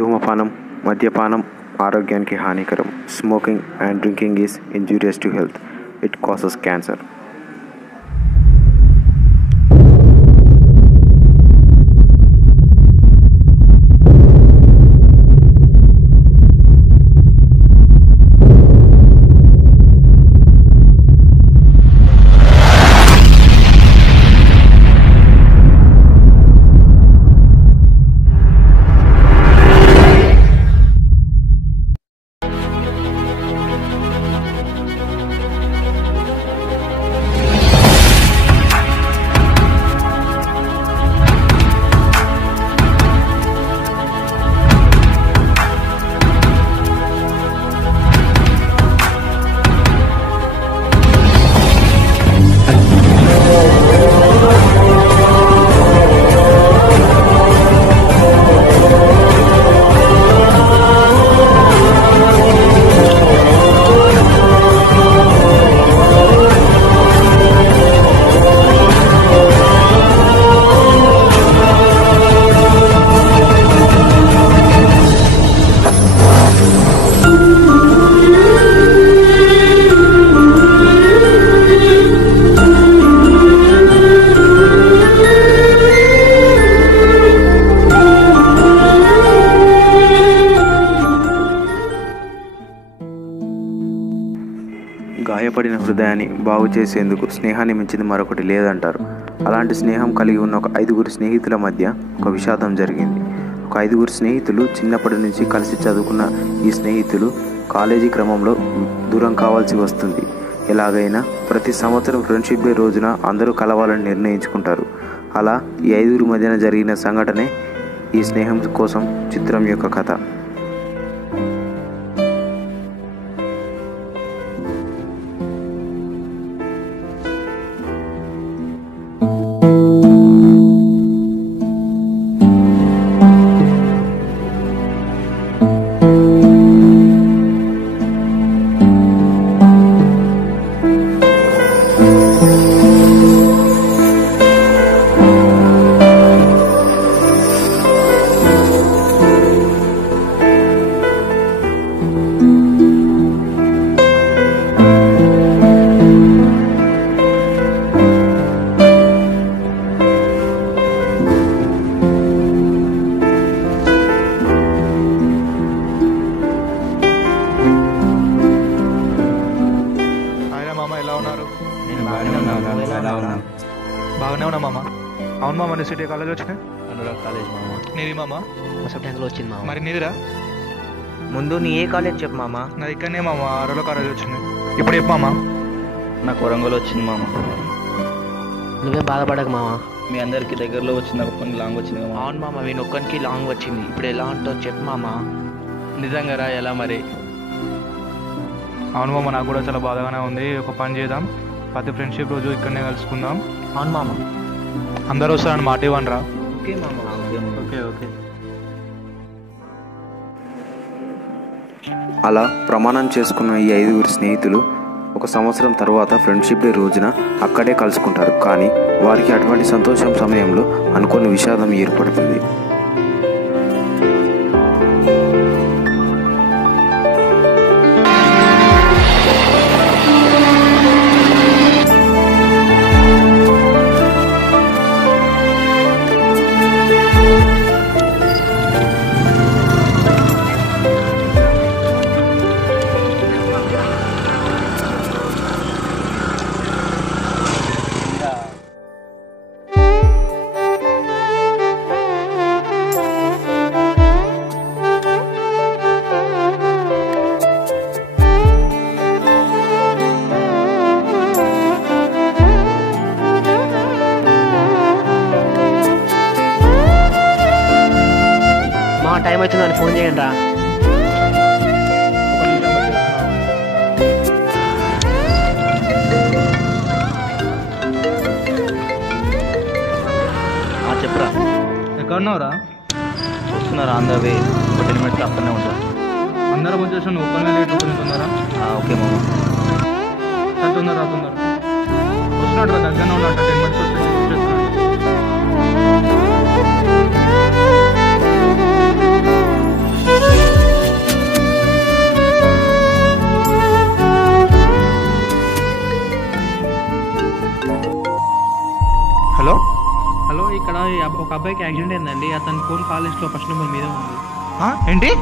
ధూమపానం, మద్యపానం ఆరోగ్యానికి హానికరం. Smoking and drinking is injurious to health. It causes cancer. గాయపడిన హృదయాన్ని బాగు చేసేందుకు స్నేహాన్ని మించింది మరొకటి లేదంటారు. అలాంటి స్నేహం కలిగి ఉన్న ఒక 5గురు స్నేహితుల మధ్య ఒక విషాదం జరిగింది. ఒక 5గురు స్నేహితులు చిన్నప్పటి నుంచి కలిసి చదువుకున్న ఈ స్నేహితులు కాలేజీ క్రమంలో దూరం కావాల్సి వస్తుంది. ఎలాగైనా ప్రతి సంవత్సరం ఫ్రెండ్షిప్ డే రోజున అందరూ కలవాలని నిర్ణయించుకుంటారు. అలా ఈ 5గురి మధ్యన జరిగిన సంఘటనే ఈ స్నేహం కోసం చిత్రం యొక్క కథ. బాగానే ఉన్నా మామ. అవును మామ, నీ సిటీ కాలేజ్ వచ్చినా? అనురాగ్ కాలేజ్ మామ. నీది మామ? ముసప్ ట్యాంక్లో వచ్చింది మామ. మరి నీదిరా? ముందు నీ ఏ కాలేజ్ చెప్పు మామ. నా ఇక్కడనే మామ, అరలో కాలేజ్ వచ్చింది. ఇప్పుడు చెప్పు మామ. నాకు వరంగల్ వచ్చింది మామ. నువ్వేం బాధపడకు మామ, మీ అందరికి దగ్గరలో వచ్చింది, ఒక్కరికి లాంగ్ వచ్చింది మామ. అవును మామ, మీ ఒక్కరికి లాంగ్ వచ్చింది. ఇప్పుడు ఎలా ఉంటుందో చెప్పు మామ. నిజంగా రా, ఎలా మరి? అవును మామ, నాకు కూడా చాలా బాధగానే ఉంది. ఒక పని చేద్దాం, ప్రతి ఫ్రెండ్షిప్ రోజు ఇక్కడనే కలుసుకుందాం. అవును మామ. అందరూ వస్తారని మాట ఇవ్వను రా. ఓకే మామ. Okay okay. అలా ప్రమాణం చేసుకున్న ఈ 5గురు స్నేహితులు ఒక సంవత్సరం తర్వాత ఫ్రెండ్షిప్ డే రోజున అక్కడే కలుసుకుంటారు. కానీ వారికి అటువంటి సంతోషం సమయంలో అనుకోని విషాదం ఏర్పడుతుంది. టైం అవుతుందని ఫోన్ చేయండి రా. చెప్పరా, ఎక్కడున్నావురా? వస్తున్నారా? On the way. ఒక 10 minutes అక్కడనే ఉంటా. అందరం వచ్చేసి నువ్వు ఒక్కనే లేట్ అవుతున్నారా? ఓకే మామ. తొందర వస్తున్నాడు రా, దగ్గరనే ఉన్నట్టు 10 minutes వచ్చేస్తున్నాడు. హలో హలో, ఇక్కడ ఒక అబ్బాయికి యాక్సిడెంట్ అయిందండి. అతని ఫోన్ కాల్ లిస్ట్లో ఫస్ట్ నెంబర్ మీదే ఉంది. ఏంటి?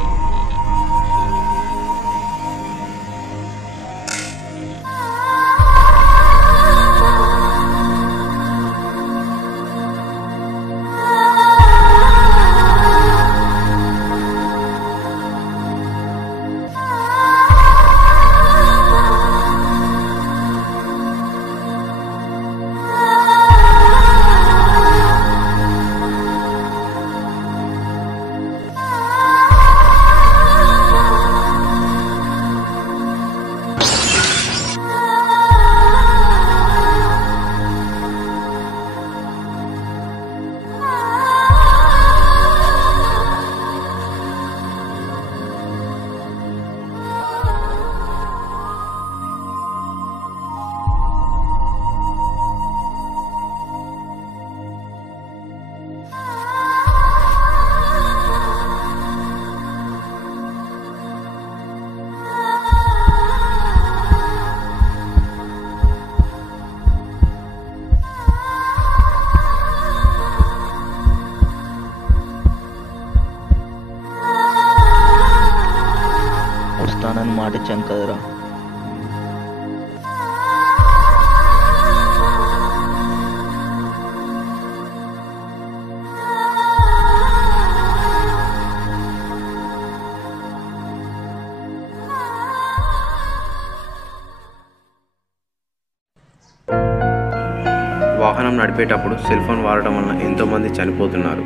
వస్తానని మాట ఇచ్చాను కదరా. వాహనం నడిపేటప్పుడు సెల్ ఫోన్ వాడటం వలన ఎంతోమంది చనిపోతున్నారు.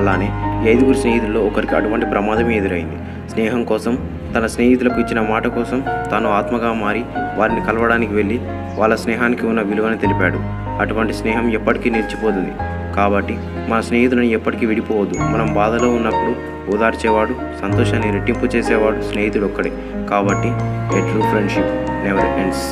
అలానే 5 స్నేహితుల్లో ఒకరికి అటువంటి ప్రమాదం ఎదురైంది. స్నేహం కోసం, తన స్నేహితులకు ఇచ్చిన మాట కోసం తాను ఆత్మగా మారి వారిని కలవడానికి వెళ్ళి వాళ్ళ స్నేహానికి ఉన్న విలువను తెలిపాడు. అటువంటి స్నేహం ఎప్పటికీ నిలిచిపోతుంది. కాబట్టి మన స్నేహితులను ఎప్పటికీ విడిపోవద్దు. మనం బాధలో ఉన్నప్పుడు ఓదార్చేవాడు, సంతోషాన్ని రెట్టింపు చేసేవాడు స్నేహితుడు ఒక్కడే. కాబట్టి ఏ ట్రూ ఫ్రెండ్షిప్ నెవర్ ఎండ్స్.